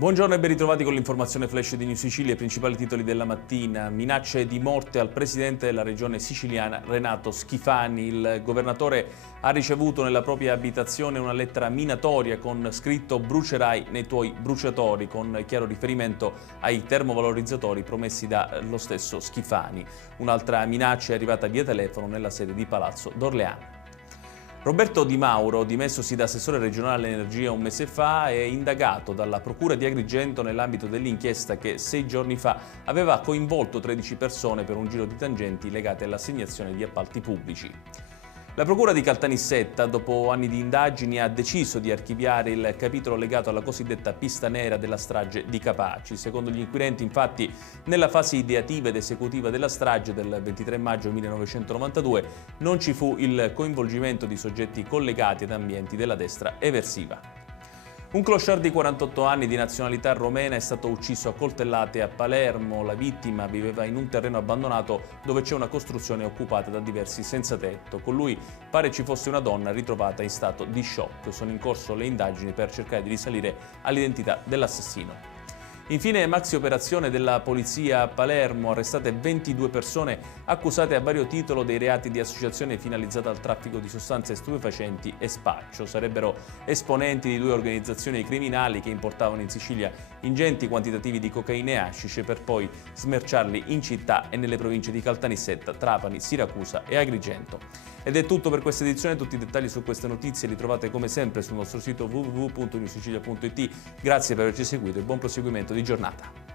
Buongiorno e ben ritrovati con l'informazione flash di New Sicilia. I principali titoli della mattina: minacce di morte al presidente della regione siciliana Renato Schifani. Il governatore ha ricevuto nella propria abitazione una lettera minatoria con scritto "brucerai nei tuoi bruciatori", con chiaro riferimento ai termovalorizzatori promessi dallo stesso Schifani. Un'altra minaccia è arrivata via telefono nella sede di Palazzo d'Orleano. Roberto Di Mauro, dimessosi da assessore regionale all'energia un mese fa, è indagato dalla Procura di Agrigento nell'ambito dell'inchiesta che 6 giorni fa aveva coinvolto 13 persone per un giro di tangenti legate all'assegnazione di appalti pubblici. La Procura di Caltanissetta, dopo anni di indagini, ha deciso di archiviare il capitolo legato alla cosiddetta pista nera della strage di Capaci. Secondo gli inquirenti, infatti, nella fase ideativa ed esecutiva della strage del 23 maggio 1992 non ci fu il coinvolgimento di soggetti collegati ad ambienti della destra eversiva. Un clochard di 48 anni di nazionalità romena è stato ucciso a coltellate a Palermo. La vittima viveva in un terreno abbandonato dove c'è una costruzione occupata da diversi senza tetto. Con lui pare ci fosse una donna ritrovata in stato di shock. Sono in corso le indagini per cercare di risalire all'identità dell'assassino. Infine, maxi operazione della polizia a Palermo, arrestate 22 persone accusate a vario titolo dei reati di associazione finalizzata al traffico di sostanze stupefacenti e spaccio. Sarebbero esponenti di 2 organizzazioni criminali che importavano in Sicilia ingenti quantitativi di cocaina e hashish per poi smerciarli in città e nelle province di Caltanissetta, Trapani, Siracusa e Agrigento. Ed è tutto per questa edizione. Tutti i dettagli su queste notizie li trovate come sempre sul nostro sito www.newsicilia.it. Grazie per averci seguito e buon proseguimento di giornata.